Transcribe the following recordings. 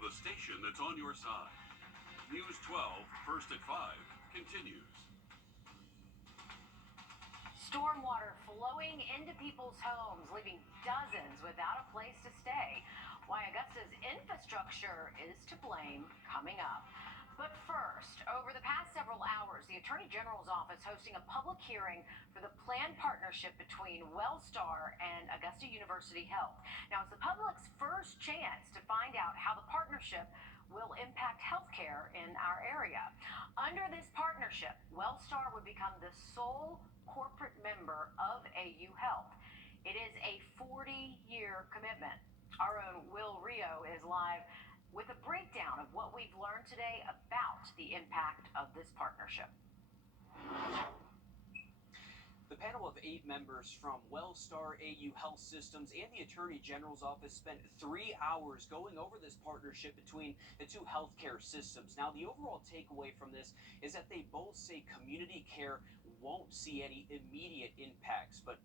from the station that's on your side. News 12, first at 5, continues. Stormwater flowing into people's homes, leaving dozens without a place to stay. Why Augusta's infrastructure is to blame, coming up. But first, over the past several hours, the Attorney General's office hosting a public hearing for the planned partnership between Wellstar and Augusta University Health. Now, it's the public's first chance to find out how the partnership will impact healthcare in our area. Under this partnership, Wellstar would become the sole corporate member of AU Health. It is a 40-year commitment. Our own Wrdw is live with a breakdown of what we've learned today about the impact of this partnership. The panel of 8 members from Wellstar, AU Health Systems, and the Attorney General's office spent 3 hours going over this partnership between the two healthcare systems. Now, the overall takeaway from this is that they both say community care won't see any immediate impacts, but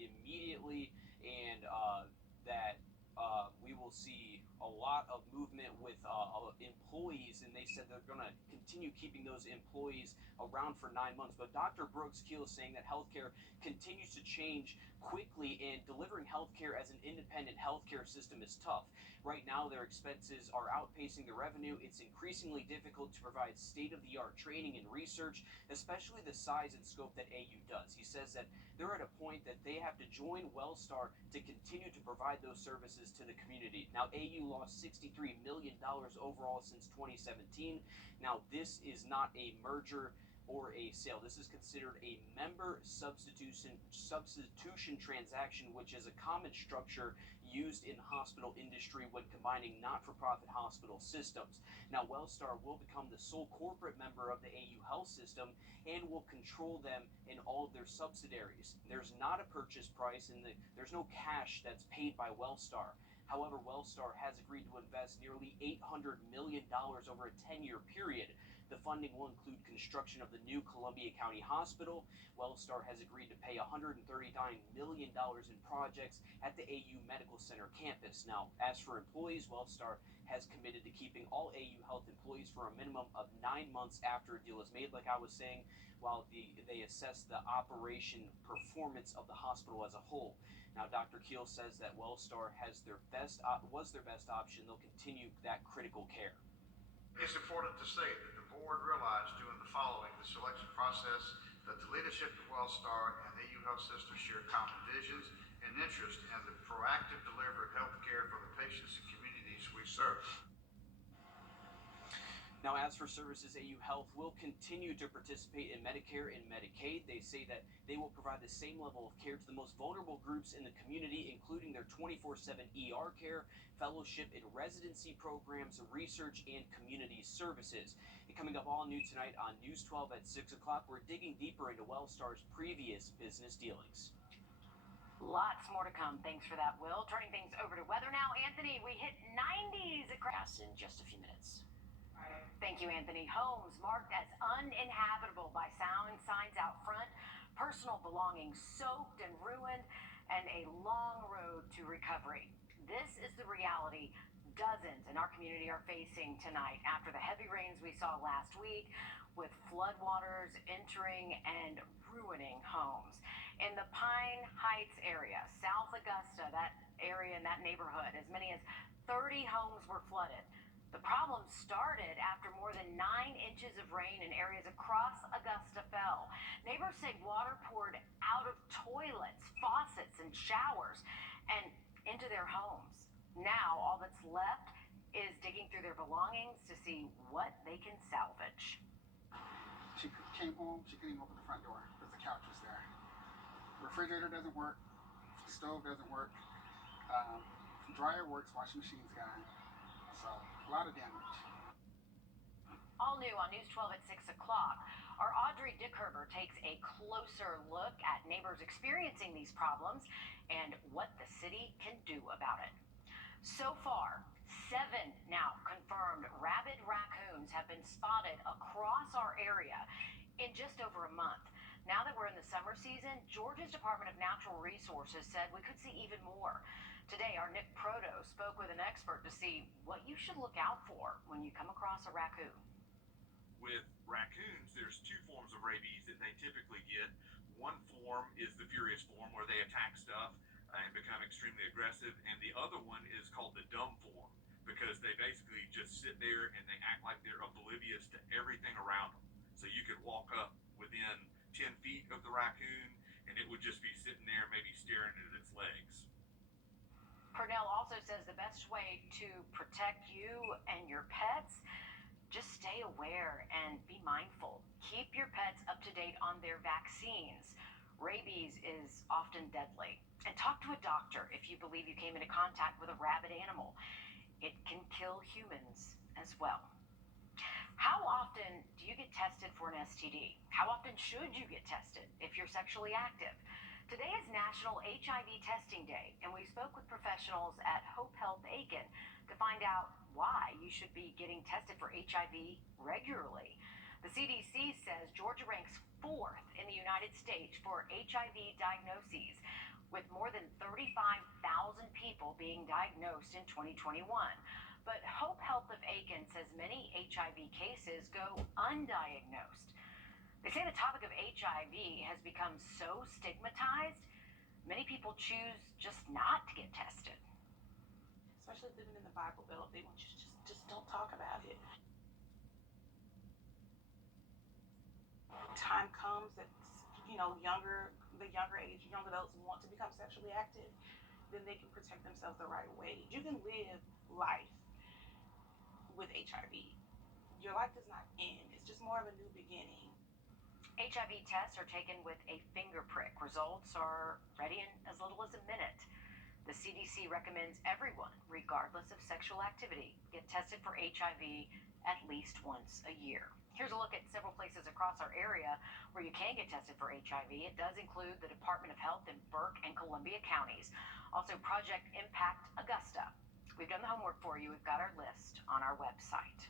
immediately, and that we will see a lot of movement with employees, and they said they're going to continue keeping those employees around for 9 months. But Dr. Brooks Keel is saying that healthcare continues to change quickly, and delivering healthcare as an independent healthcare system is tough. Right now, their expenses are outpacing the revenue. It's increasingly difficult to provide state-of-the-art training and research, especially the size and scope that AU does. He says that they're at a point that they have to join Wellstar to continue to provide those services to the community. Now, AU lost $63 million overall since 2017. Now, this is not a merger or a sale. This is considered a member substitution transaction, which is a common structure used in hospital industry when combining not-for-profit hospital systems. Now, Wellstar will become the sole corporate member of the AU Health System and will control them in all of their subsidiaries. There's not a purchase price, and there's no cash that's paid by Wellstar. However, Wellstar has agreed to invest nearly $800 million over a 10-year period. The funding will include construction of the new Columbia County Hospital. Wellstar has agreed to pay $139 million in projects at the AU Medical Center campus. Now, as for employees, Wellstar has committed to keeping all AU Health employees for a minimum of 9 months after a deal is made, like I was saying, while they assess the operation performance of the hospital as a whole. Now, Dr. Keel says that Wellstar was their best option. They'll continue that critical care. It's important to state that the board realized during the selection process that the leadership of Wellstar and the AU Health System share common visions and interest in the proactive delivery of health care for the patients and communities we serve. Now, as for services, AU Health will continue to participate in Medicare and Medicaid. They say that they will provide the same level of care to the most vulnerable groups in the community, including their 24/7 ER care, fellowship and residency programs, research, and community services. And coming up all new tonight on News 12 at 6 o'clock, we're digging deeper into Wellstar's previous business dealings. Lots more to come. Thanks for that, Will. Turning things over to weather now. Anthony, we hit 90s across in just a few minutes. Thank you, Anthony. Homes marked as uninhabitable by signs out front, personal belongings soaked and ruined, and a long road to recovery. This is the reality dozens in our community are facing tonight after the heavy rains we saw last week, with floodwaters entering and ruining homes. In the Pine Heights area, South Augusta, that area in that neighborhood, as many as 30 homes were flooded. The problem started after more than 9 inches of rain in areas across Augusta fell. Neighbors say water poured out of toilets, faucets, and showers and into their homes. Now, all that's left is digging through their belongings to see what they can salvage. She came home, she couldn't even open the front door because the couch was there. Refrigerator doesn't work, stove doesn't work, dryer works, washing machine's gone. So, a lot of damage. All new on News 12 at 6 o'clock. Our Audrey Dickherber takes a closer look at neighbors experiencing these problems and what the city can do about it. So far, now confirmed rabid raccoons have been spotted across our area in just over a month. Now that we're in the summer season, Georgia's Department of Natural Resources said we could see even more. Today, our Nick Proto spoke with an expert to see what you should look out for when you come across a raccoon. With raccoons, there's two forms of rabies that they typically get. One form is the furious form where they attack stuff and become extremely aggressive, and the other one is called the dumb form because they basically just sit there and they act like they're oblivious to everything around them. So you could walk up within 10 feet of the raccoon and it would just be sitting there maybe staring at its legs. Purnell also says the best way to protect you and your pets, just stay aware and be mindful. Keep your pets up to date on their vaccines. Rabies is often deadly. And talk to a doctor if you believe you came into contact with a rabid animal. It can kill humans as well. How often do you get tested for an STD? How often should you get tested if you're sexually active? Today is National HIV Testing Day, and we spoke with professionals at Hope Health Aiken to find out why you should be getting tested for HIV regularly. The CDC says Georgia ranks 4th in the United States for HIV diagnoses, with more than 35,000 people being diagnosed in 2021. But Hope Health of Aiken says many HIV cases go undiagnosed. They say the topic of HIV has become so stigmatized, many people choose just not to get tested. Especially living in the Bible Belt, they want you to just don't talk about it. Time comes that, the younger age, young adults want to become sexually active, then they can protect themselves the right way. You can live life with HIV. Your life does not end. It's just more of a new beginning. HIV tests are taken with a finger prick. Results are ready in as little as a minute. The CDC recommends everyone, regardless of sexual activity, get tested for HIV at least once a year. Here's a look at several places across our area where you can get tested for HIV. It does include the Department of Health in Burke and Columbia counties. Also, Project Impact Augusta. We've done the homework for you. We've got our list on our website.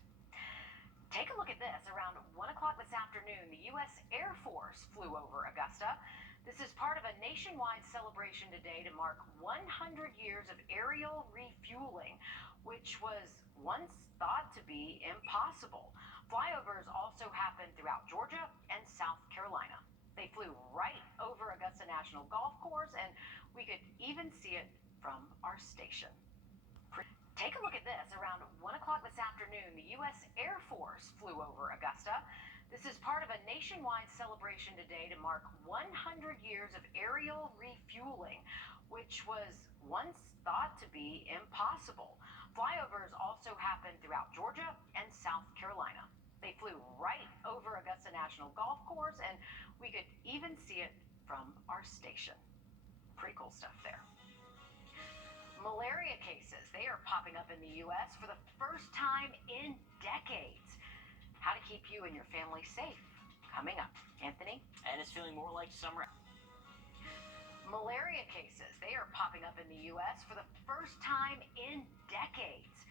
Take a look at this. Around 1 o'clock this afternoon, the U.S. Air Force flew over Augusta. This is part of a nationwide celebration today to mark 100 years of aerial refueling, which was once thought to be impossible. Flyovers also happened throughout Georgia and South Carolina. They flew right over Augusta National Golf Course, and we could even see it from our station. Take a look at this. Around 1 o'clock this afternoon, the U.S. Air Force flew over Augusta. This is part of a nationwide celebration today to mark 100 years of aerial refueling, which was once thought to be impossible. Flyovers also happened throughout Georgia and South Carolina. They flew right over Augusta National Golf Course, and we could even see it from our station. Pretty cool stuff there. Malaria cases, they are popping up in the U.S. for the first time in decades. How to keep you and your family safe, coming up. Anthony? And it's feeling more like summer. Malaria cases, they are popping up in the U.S. for the first time in decades.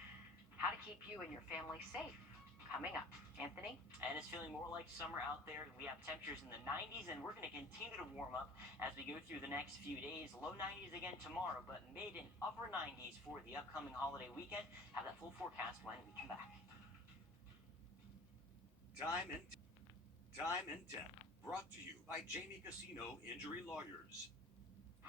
How to keep you and your family safe, coming up. Anthony? And it's feeling more like summer out there. We have temperatures in the 90s, and we're going to continue to warm up as we go through the next few days. Low 90s again tomorrow, but mid and upper 90s for the upcoming holiday weekend. Have that full forecast when we come back. Time and Temp, brought to you by Jamie Casino Injury Lawyers.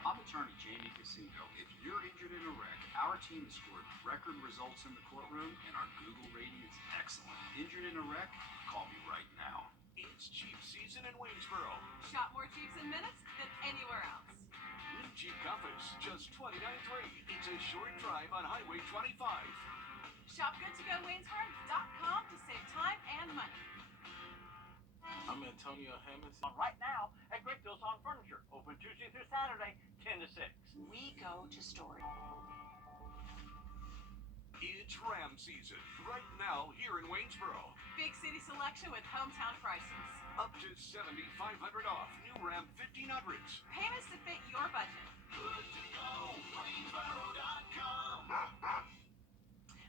I'm attorney Jamie Casino. If you're injured in a wreck, our team has scored record results in the courtroom, and our Google rating is excellent. Injured in a wreck? Call me right now. It's Jeep season in Waynesboro. Shop more Jeeps in minutes than anywhere else. New Jeep Compass, just $29.3. It's a short drive on Highway 25. Shop GoodToGoWaynesboro.com to save time and money. I'm Antonio Hammond. Right now at Great Deals on Furniture, open Tuesday through Saturday, 10 to 6. We go to Story. It's Ram season right now here in Waynesboro. Big city selection with hometown prices. Up to $7,500 off new Ram 1500s. Payments to fit your budget. Good to go. Waynesboro.com.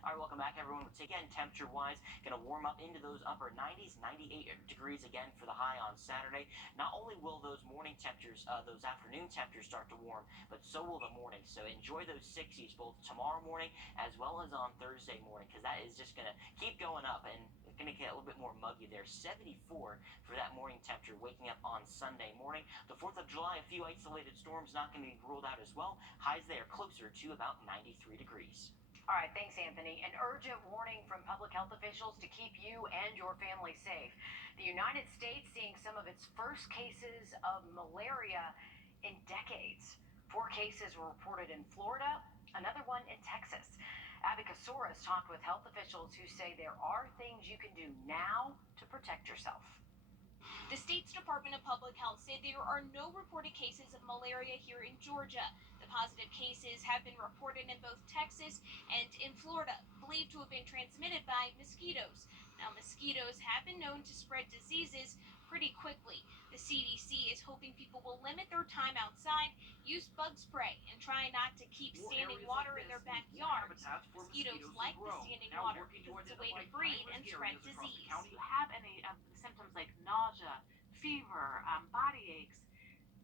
All right, welcome welcome back, everyone. Again, temperature-wise, going to warm up into those upper 90s, 98 degrees again for the high on Saturday. Not only will those morning temperatures, those afternoon temperatures start to warm, but so will the morning. So enjoy those 60s both tomorrow morning as well as on Thursday morning, because that is just going to keep going up, and it's going to get a little bit more muggy there. 74 for that morning temperature waking up on Sunday morning. The 4th of July, a few isolated storms not going to be ruled out as well. Highs there closer to about 93 degrees. All right, thanks, Anthony. An urgent warning from public health officials to keep you and your family safe. The United States seeing some of its first cases of malaria in decades. 4 cases were reported in Florida, another one in Texas. Abby Kasoris talked with health officials who say there are things you can do now to protect yourself. The state's Department of Public Health say there are no reported cases of malaria here in Georgia. The positive cases have been reported in both Texas and in Florida, believed to have been transmitted by mosquitoes. Now, mosquitoes have been known to spread diseases pretty quickly. The CDC is hoping people will limit their time outside, use bug spray, and try not to keep standing water in their backyards. Mosquitoes like the standing water because it's a way to breed and spread disease. If you have any symptoms like nausea, fever, body aches,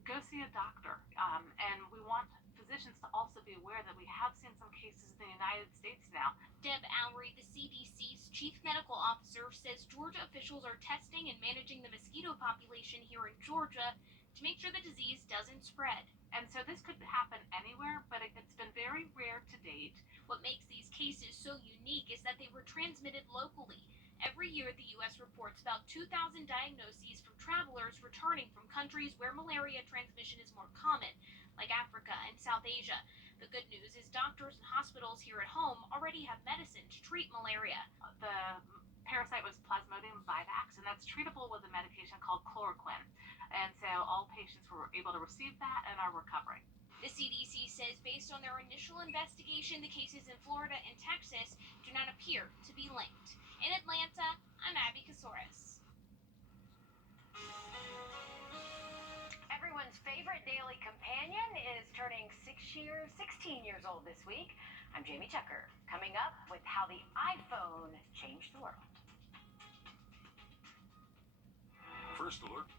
go see a doctor. And we want physicians to also be aware that we have seen some cases in the United States now. Deb Alry, the CDC's chief medical officer, says Georgia officials are testing and managing the mosquito population here in Georgia to make sure the disease doesn't spread. And so this could happen anywhere, but it's been very rare to date. What makes these cases so unique is that they were transmitted locally. Every year, the U.S. reports about 2,000 diagnoses from travelers returning from countries where malaria transmission is more common, like Africa and South Asia. The good news is doctors and hospitals here at home already have medicine to treat malaria. The parasite was Plasmodium vivax, and that's treatable with a medication called chloroquine. And so all patients were able to receive that and are recovering. The CDC says based on their initial investigation, the cases in Florida and Texas do not appear to be linked. In Atlanta, I'm Abby Kasoris. Everyone's favorite daily companion is turning 16 years old this week. I'm Jamie Tucker, coming up with how the iPhone changed the world. First Alert.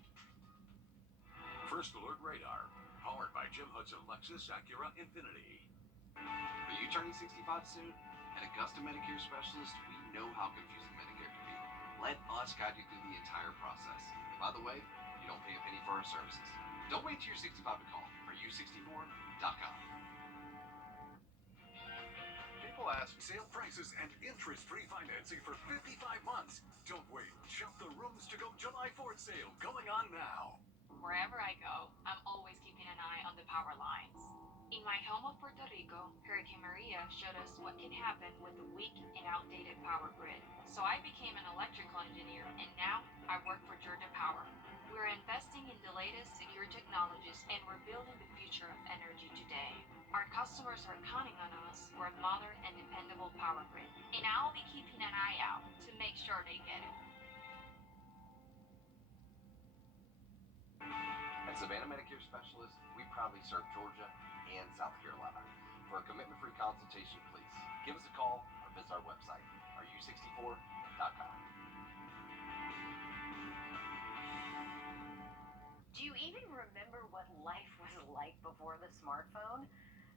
First Alert Radar. Powered by Jim Hudson Lexus Acura Infinity. Are you turning 65 soon? At Augusta Medicare Specialist, we know how confusing Medicare can be. Let us guide you through the entire process. And by the way, you don't pay a penny for our services. Don't wait till you're 65 to call. AreYou64.com. People ask sale prices and interest-free financing for 55 months. Don't wait. Shop the Rooms to Go July 4th sale going on now. Wherever I go, I'm always keeping an eye on the power lines. In my home of Puerto Rico, Hurricane Maria showed us what can happen with a weak and outdated power grid. So I became an electrical engineer, and now I work for Georgia Power. We're investing in the latest secure technologies, and we're building the future of energy today. Our customers are counting on us for a modern and dependable power grid, and I'll be keeping an eye out to make sure they get it. At Savannah Medicare Specialist, we proudly serve Georgia and South Carolina. For a commitment-free consultation, please give us a call or visit our website, AreYou64.com. Do you even remember what life was like before the smartphone?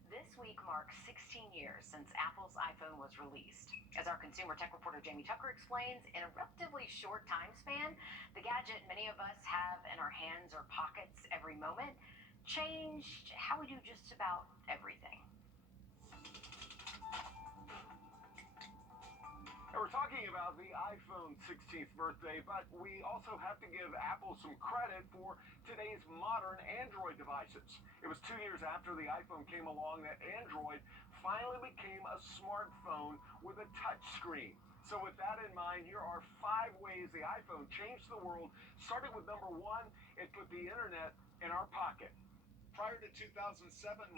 This week marks 16 years since Apple's iPhone was released. As our consumer tech reporter Jamie Tucker explains, in a relatively short time span, the gadget many of us have in our hands or pockets every moment changed how we do just about everything. We're talking about the iPhone 16th birthday, but we also have to give Apple some credit for today's modern Android devices. It was 2 years after the iPhone came along that Android finally became a smartphone with a touch screen. So with that in mind, here are 5 ways the iPhone changed the world. Starting with number 1, it put the internet in our pocket. prior to 2007,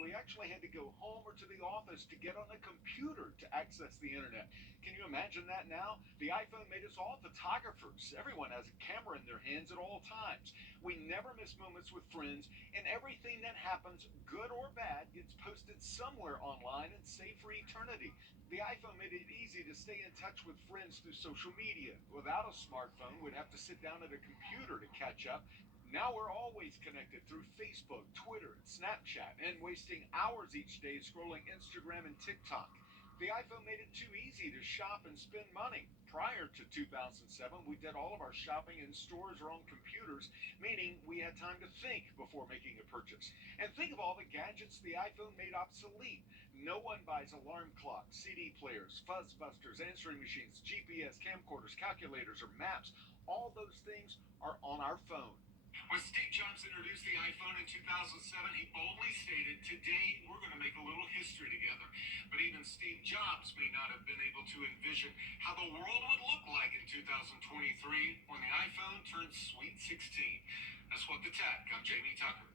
we actually had to go home or to the office to get on a computer to access the internet. Can you imagine that now? The iPhone made us all photographers. Everyone has a camera in their hands at all times. We never miss moments with friends, and everything that happens, good or bad, gets posted somewhere online and saved for eternity. The iPhone made it easy to stay in touch with friends through social media. Without a smartphone, we'd have to sit down at a computer to catch up. Now we're always connected through Facebook, Twitter, and Snapchat, and wasting hours each day scrolling Instagram and TikTok. The iPhone made it too easy to shop and spend money. Prior to 2007, we did all of our shopping in stores or on computers, meaning we had time to think before making a purchase. And think of all the gadgets the iPhone made obsolete. No one buys alarm clocks, CD players, fuzzbusters, answering machines, GPS, camcorders, calculators, or maps. All those things are on our phone. When Steve Jobs introduced the iPhone in 2007, he boldly stated, "Today, we're going to make a little history together." But even Steve Jobs may not have been able to envision how the world would look like in 2023 when the iPhone turns sweet 16. That's What the Tech. I'm Jamie Tucker.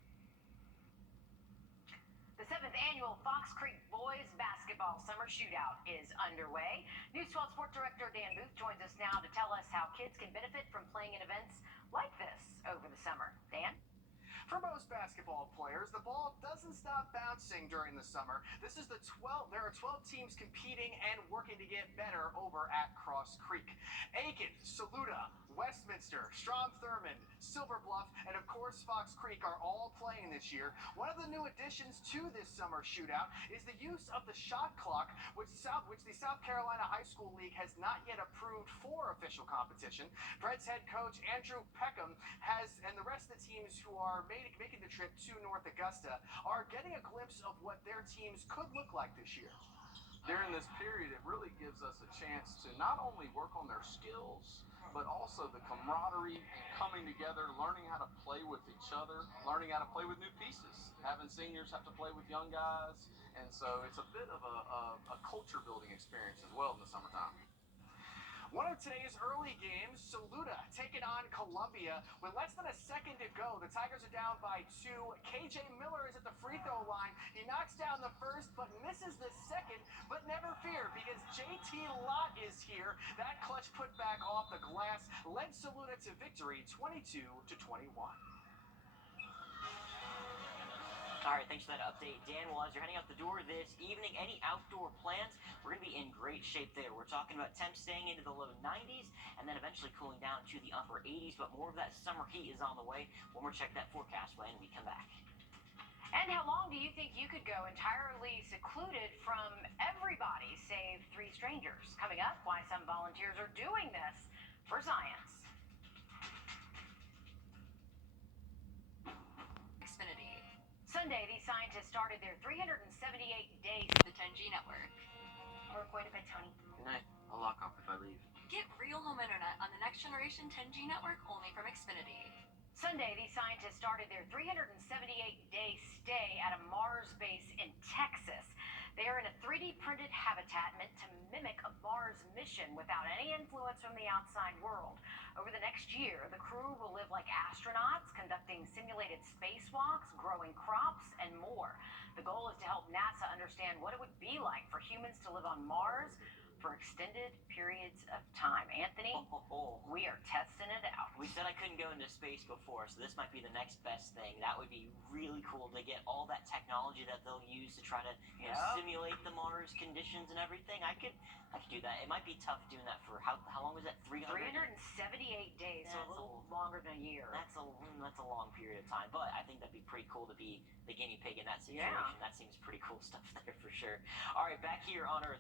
The 7th annual Fox Creek Boys Basketball Summer Shootout is underway. News 12 Sport Director Dan Booth joins us now to tell us how kids can benefit from playing in events like this over the summer. Dan? For most basketball players, the ball doesn't stop bouncing during the summer. There are 12 teams competing and working to get better over at Cross Creek. Aiken, Saluda, Westminster, Strom Thurmond, Silver Bluff, and of course Fox Creek are all playing this year. One of the new additions to this summer shootout is the use of the shot clock, which the South Carolina High School League has not yet approved for official competition. Preds head coach Andrew Peckham and the rest of the teams who are making the trip to North Augusta are getting a glimpse of what their teams could look like this year. During this period, it really gives us a chance to not only work on their skills, but also the camaraderie and coming together, learning how to play with each other, learning how to play with new pieces, having seniors have to play with young guys, and so it's a bit of a culture building experience as well in the summertime. One of today's early games, Saluda taking on Columbia. With less than a second to go, the Tigers are down by 2. KJ Miller is at the free throw line. He knocks down the first, but misses the second. But never fear, because JT Lott is here. That clutch put back off the glass led Saluda to victory, 22-21. All right, thanks for that update, Dan. Well, as you're heading out the door this evening, any outdoor plans? We're going to be in great shape there. We're talking about temps staying into the low 90s and then eventually cooling down to the upper 80s, but more of that summer heat is on the way when we check that forecast when we come back. And how long do you think you could go entirely secluded from everybody save 3 strangers? Coming up, why some volunteers are doing this for science. Sunday, these scientists started their 378 days of the 10G network. We're going to bed, Tony. Good night. I'll lock off if I leave. Get real home internet on the next generation 10G network only from Xfinity. Sunday, these scientists started their 378-day stay at a Mars base in Texas. They are in a 3D printed habitat meant to mimic a Mars mission without any influence from the outside world. Over the next year, the crew will live like astronauts, conducting simulated spacewalks, growing crops, and more. The goal is to help NASA understand what it would be like for humans to live on Mars for extended periods of time. Anthony, we are testing it out. We said I couldn't go into space before, so this might be the next best thing. That would be really cool to get all that technology that they'll use to try to simulate the Mars conditions and everything. I could do that. It might be tough doing that for how long was that? 378 days, so a little longer than a year. That's a long period of time, but I think that'd be pretty cool to be the guinea pig in that situation. That seems pretty cool stuff there for sure. All right, back here on Earth.